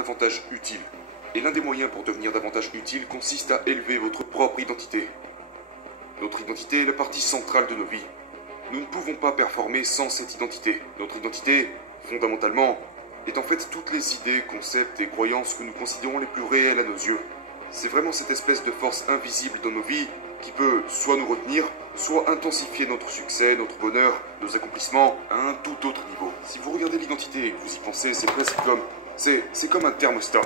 davantage utile. Et l'un des moyens pour devenir davantage utile consiste à élever votre propre identité. Notre identité est la partie centrale de nos vies. Nous ne pouvons pas performer sans cette identité. Notre identité, fondamentalement, est en fait toutes les idées, concepts et croyances que nous considérons les plus réels à nos yeux. C'est vraiment cette espèce de force invisible dans nos vies qui peut soit nous retenir, soit intensifier notre succès, notre bonheur, nos accomplissements à un tout autre niveau. Si vous regardez l'identité et que vous y pensez, c'est presque comme... C'est comme un thermostat.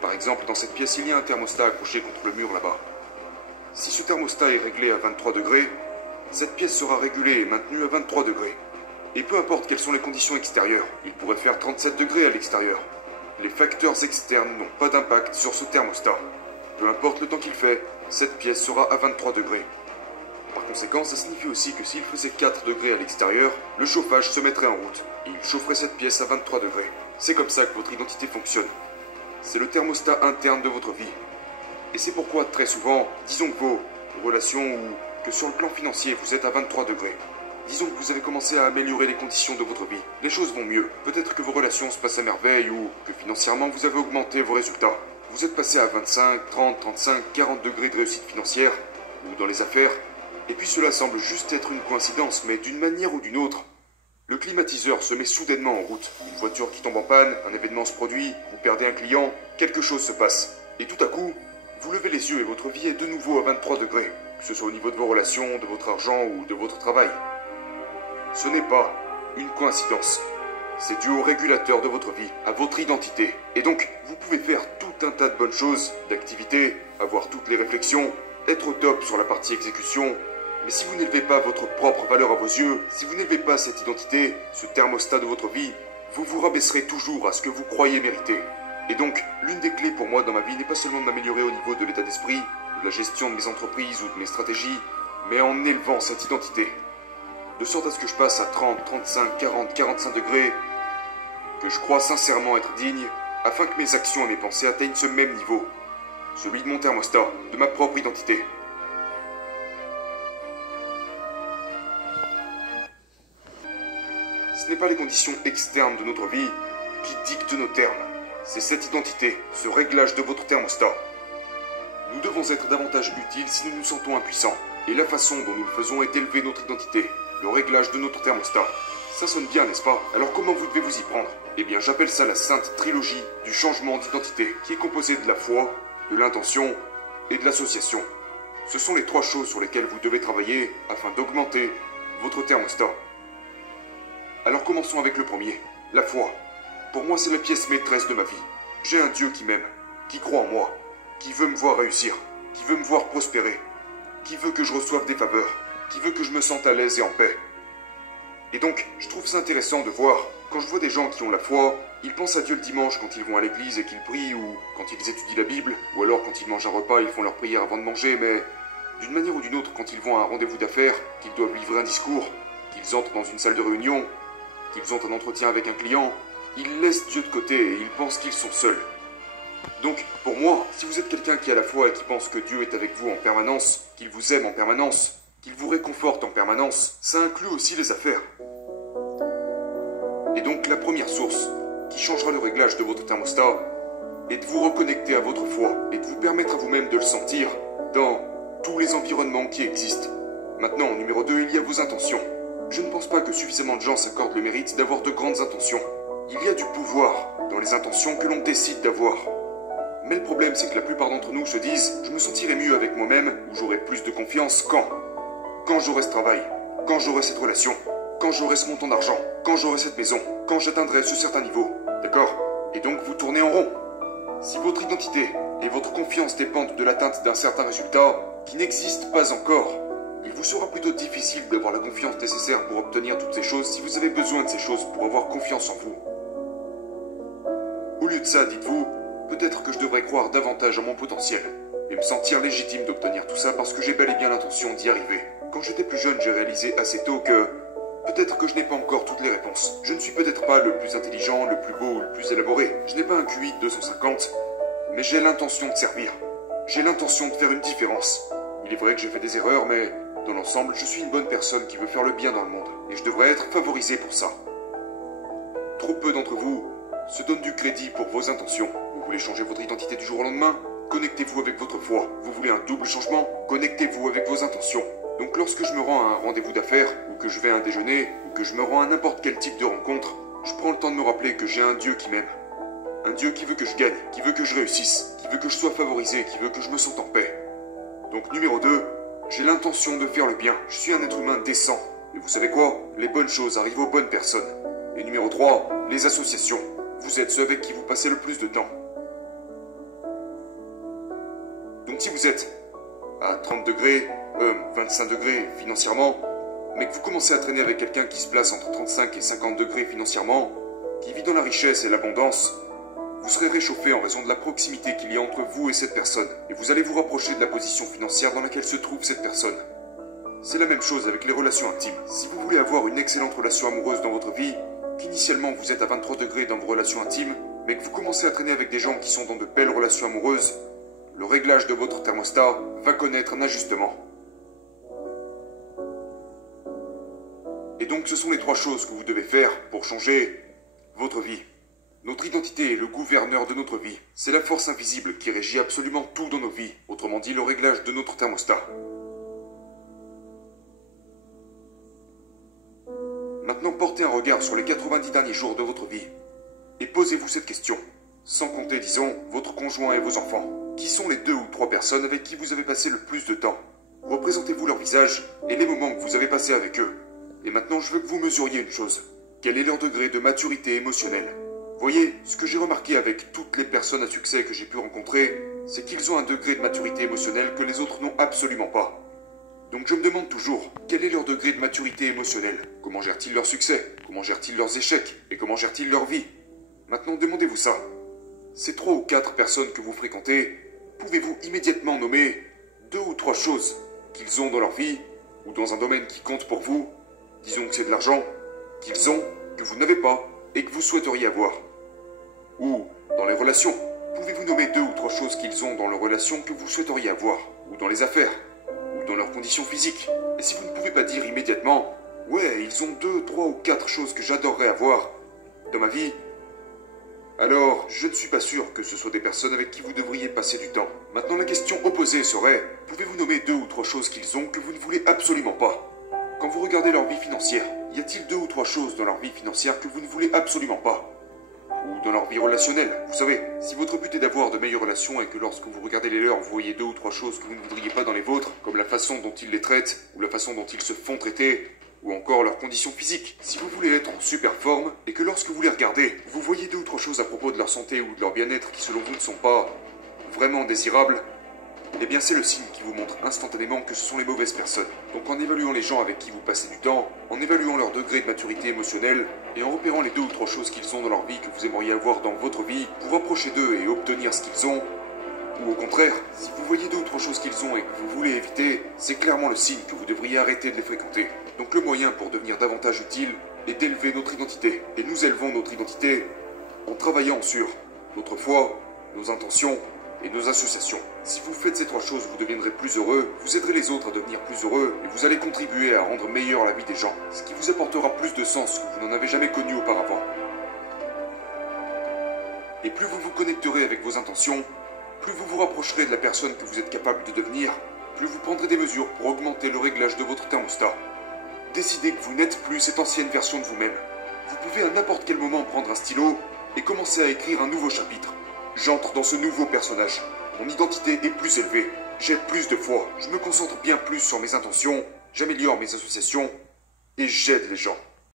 Par exemple, dans cette pièce, il y a un thermostat accroché contre le mur là-bas. Si ce thermostat est réglé à 23 degrés, cette pièce sera régulée et maintenue à 23 degrés. Et peu importe quelles sont les conditions extérieures, il pourrait faire 37 degrés à l'extérieur. Les facteurs externes n'ont pas d'impact sur ce thermostat. Peu importe le temps qu'il fait, cette pièce sera à 23 degrés. Par conséquent, ça signifie aussi que s'il faisait 4 degrés à l'extérieur, le chauffage se mettrait en route et il chaufferait cette pièce à 23 degrés. C'est comme ça que votre identité fonctionne. C'est le thermostat interne de votre vie. Et c'est pourquoi très souvent, disons que vos relations ou que sur le plan financier vous êtes à 23 degrés. Disons que vous avez commencé à améliorer les conditions de votre vie. Les choses vont mieux. Peut-être que vos relations se passent à merveille ou que financièrement vous avez augmenté vos résultats. Vous êtes passé à 25, 30, 35, 40 degrés de réussite financière ou dans les affaires. Et puis cela semble juste être une coïncidence, mais d'une manière ou d'une autre, le climatiseur se met soudainement en route. Une voiture qui tombe en panne, un événement se produit, vous perdez un client, quelque chose se passe. Et tout à coup, vous levez les yeux et votre vie est de nouveau à 23 degrés, que ce soit au niveau de vos relations, de votre argent ou de votre travail. Ce n'est pas une coïncidence. C'est dû au régulateur de votre vie, à votre identité. Et donc, vous pouvez faire tout un tas de bonnes choses, d'activités, avoir toutes les réflexions, être au top sur la partie exécution. Mais si vous n'élevez pas votre propre valeur à vos yeux, si vous n'élevez pas cette identité, ce thermostat de votre vie, vous vous rabaisserez toujours à ce que vous croyez mériter. Et donc, l'une des clés pour moi dans ma vie n'est pas seulement de m'améliorer au niveau de l'état d'esprit, de la gestion de mes entreprises ou de mes stratégies, mais en élevant cette identité. De sorte à ce que je passe à 30, 35, 40, 45 degrés, que je crois sincèrement être digne, afin que mes actions et mes pensées atteignent ce même niveau, celui de mon thermostat, de ma propre identité. Ce n'est pas les conditions externes de notre vie qui dictent nos termes, c'est cette identité, ce réglage de votre thermostat. Nous devons être davantage utiles si nous nous sentons impuissants, et la façon dont nous le faisons est d'élever notre identité, le réglage de notre thermostat. Ça sonne bien, n'est-ce pas? Alors comment vous devez vous y prendre? Eh bien, j'appelle ça la sainte trilogie du changement d'identité, qui est composée de la foi, de l'intention et de l'association. Ce sont les trois choses sur lesquelles vous devez travailler afin d'augmenter votre thermostat. Alors commençons avec le premier, la foi. Pour moi, c'est la pièce maîtresse de ma vie. J'ai un Dieu qui m'aime, qui croit en moi, qui veut me voir réussir, qui veut me voir prospérer, qui veut que je reçoive des faveurs, qui veut que je me sente à l'aise et en paix. Et donc, je trouve ça intéressant de voir, quand je vois des gens qui ont la foi, ils pensent à Dieu le dimanche quand ils vont à l'église et qu'ils prient, ou quand ils étudient la Bible, ou alors quand ils mangent un repas, ils font leur prière avant de manger, mais d'une manière ou d'une autre, quand ils vont à un rendez-vous d'affaires, qu'ils doivent livrer un discours, qu'ils entrent dans une salle de réunion, qu'ils ont un entretien avec un client, ils laissent Dieu de côté et ils pensent qu'ils sont seuls. Donc, pour moi, si vous êtes quelqu'un qui a la foi et qui pense que Dieu est avec vous en permanence, qu'il vous aime en permanence, qu'il vous réconforte en permanence, ça inclut aussi les affaires. Et donc, la première source qui changera le réglage de votre thermostat est de vous reconnecter à votre foi et de vous permettre à vous-même de le sentir dans tous les environnements qui existent. Maintenant, numéro 2, il y a vos intentions. Je ne pense pas que suffisamment de gens s'accordent le mérite d'avoir de grandes intentions. Il y a du pouvoir dans les intentions que l'on décide d'avoir. Mais le problème, c'est que la plupart d'entre nous se disent « Je me sentirai mieux avec moi-même ou j'aurai plus de confiance quand ?» Quand j'aurai ce travail, quand j'aurai cette relation, quand j'aurai ce montant d'argent, quand j'aurai cette maison, quand j'atteindrai ce certain niveau. D'accord? Et donc vous tournez en rond. Si votre identité et votre confiance dépendent de l'atteinte d'un certain résultat qui n'existe pas encore, il vous sera plutôt difficile d'avoir la confiance nécessaire pour obtenir toutes ces choses si vous avez besoin de ces choses pour avoir confiance en vous. Au lieu de ça, dites-vous, peut-être que je devrais croire davantage en mon potentiel et me sentir légitime d'obtenir tout ça parce que j'ai bel et bien l'intention d'y arriver. Quand j'étais plus jeune, j'ai réalisé assez tôt que peut-être que je n'ai pas encore toutes les réponses. Je ne suis peut-être pas le plus intelligent, le plus beau ou le plus élaboré. Je n'ai pas un QI de 250, mais j'ai l'intention de servir. J'ai l'intention de faire une différence. Il est vrai que j'ai fait des erreurs, mais dans l'ensemble, je suis une bonne personne qui veut faire le bien dans le monde. Et je devrais être favorisé pour ça. Trop peu d'entre vous se donne du crédit pour vos intentions. Vous voulez changer votre identité du jour au lendemain? Connectez-vous avec votre foi. Vous voulez un double changement? Connectez-vous avec vos intentions. Donc lorsque je me rends à un rendez-vous d'affaires, ou que je vais à un déjeuner, ou que je me rends à n'importe quel type de rencontre, je prends le temps de me rappeler que j'ai un Dieu qui m'aime. Un Dieu qui veut que je gagne, qui veut que je réussisse, qui veut que je sois favorisé, qui veut que je me sente en paix. Donc numéro 2, j'ai l'intention de faire le bien. Je suis un être humain décent. Et vous savez quoi? Les bonnes choses arrivent aux bonnes personnes. Et numéro 3, les associations. Vous êtes ceux avec qui vous passez le plus de temps. Donc si vous êtes à 30 degrés, 25 degrés financièrement, mais que vous commencez à traîner avec quelqu'un qui se place entre 35 et 50 degrés financièrement, qui vit dans la richesse et l'abondance, vous serez réchauffé en raison de la proximité qu'il y a entre vous et cette personne, et vous allez vous rapprocher de la position financière dans laquelle se trouve cette personne. C'est la même chose avec les relations intimes. Si vous voulez avoir une excellente relation amoureuse dans votre vie, qu'initialement vous êtes à 23 degrés dans vos relations intimes, mais que vous commencez à traîner avec des gens qui sont dans de belles relations amoureuses, le réglage de votre thermostat va connaître un ajustement. Et donc ce sont les 3 choses que vous devez faire pour changer votre vie. Notre identité est le gouverneur de notre vie. C'est la force invisible qui régit absolument tout dans nos vies, autrement dit le réglage de notre thermostat. Maintenant portez un regard sur les 90 derniers jours de votre vie et posez-vous cette question, sans compter, disons, votre conjoint et vos enfants. Qui sont les 2 ou 3 personnes avec qui vous avez passé le plus de temps? Représentez-vous leur visage et les moments que vous avez passés avec eux. Et maintenant, je veux que vous mesuriez une chose. Quel est leur degré de maturité émotionnelle? Voyez, ce que j'ai remarqué avec toutes les personnes à succès que j'ai pu rencontrer, c'est qu'ils ont un degré de maturité émotionnelle que les autres n'ont absolument pas. Donc je me demande toujours, quel est leur degré de maturité émotionnelle? Comment gèrent-ils leur succès? Comment gèrent-ils leurs échecs? Et comment gèrent-ils leur vie? Maintenant, demandez-vous ça. Ces 3 ou 4 personnes que vous fréquentez, pouvez-vous immédiatement nommer 2 ou 3 choses qu'ils ont dans leur vie, ou dans un domaine qui compte pour vous, disons que c'est de l'argent, qu'ils ont, que vous n'avez pas, et que vous souhaiteriez avoir? Ou, dans les relations, pouvez-vous nommer 2 ou 3 choses qu'ils ont dans leurs relations que vous souhaiteriez avoir? Ou dans les affaires? Ou dans leurs conditions physiques? Et si vous ne pouvez pas dire immédiatement, ouais, ils ont 2, 3 ou 4 choses que j'adorerais avoir dans ma vie, alors je ne suis pas sûr que ce soit des personnes avec qui vous devriez passer du temps. Maintenant la question opposée serait, pouvez-vous nommer 2 ou 3 choses qu'ils ont que vous ne voulez absolument pas? Quand vous regardez leur vie financière, y a-t-il 2 ou 3 choses dans leur vie financière que vous ne voulez absolument pas? Ou dans leur vie relationnelle? Vous savez, si votre but est d'avoir de meilleures relations et que lorsque vous regardez les leurs, vous voyez 2 ou 3 choses que vous ne voudriez pas dans les vôtres, comme la façon dont ils les traitent, ou la façon dont ils se font traiter, ou encore leurs conditions physiques. Si vous voulez être en super forme, et que lorsque vous les regardez, vous voyez 2 ou 3 choses à propos de leur santé ou de leur bien-être qui selon vous ne sont pas vraiment désirables, eh bien c'est le signe qui vous montre instantanément que ce sont les mauvaises personnes. Donc en évaluant les gens avec qui vous passez du temps, en évaluant leur degré de maturité émotionnelle, et en repérant les 2 ou 3 choses qu'ils ont dans leur vie que vous aimeriez avoir dans votre vie, vous rapprocher d'eux et obtenir ce qu'ils ont, ou au contraire, si vous voyez 2 ou 3 choses qu'ils ont et que vous voulez éviter, c'est clairement le signe que vous devriez arrêter de les fréquenter. Donc le moyen pour devenir davantage utile est d'élever notre identité. Et nous élevons notre identité en travaillant sur notre foi, nos intentions et nos associations. Si vous faites ces 3 choses, vous deviendrez plus heureux, vous aiderez les autres à devenir plus heureux et vous allez contribuer à rendre meilleure la vie des gens, ce qui vous apportera plus de sens que vous n'en avez jamais connu auparavant. Et plus vous vous connecterez avec vos intentions, plus vous vous rapprocherez de la personne que vous êtes capable de devenir, plus vous prendrez des mesures pour augmenter le réglage de votre thermostat. Décidez que vous n'êtes plus cette ancienne version de vous-même. Vous pouvez à n'importe quel moment prendre un stylo et commencer à écrire un nouveau chapitre. J'entre dans ce nouveau personnage. Mon identité est plus élevée. J'ai plus de foi. Je me concentre bien plus sur mes intentions. J'améliore mes associations. Et j'aide les gens.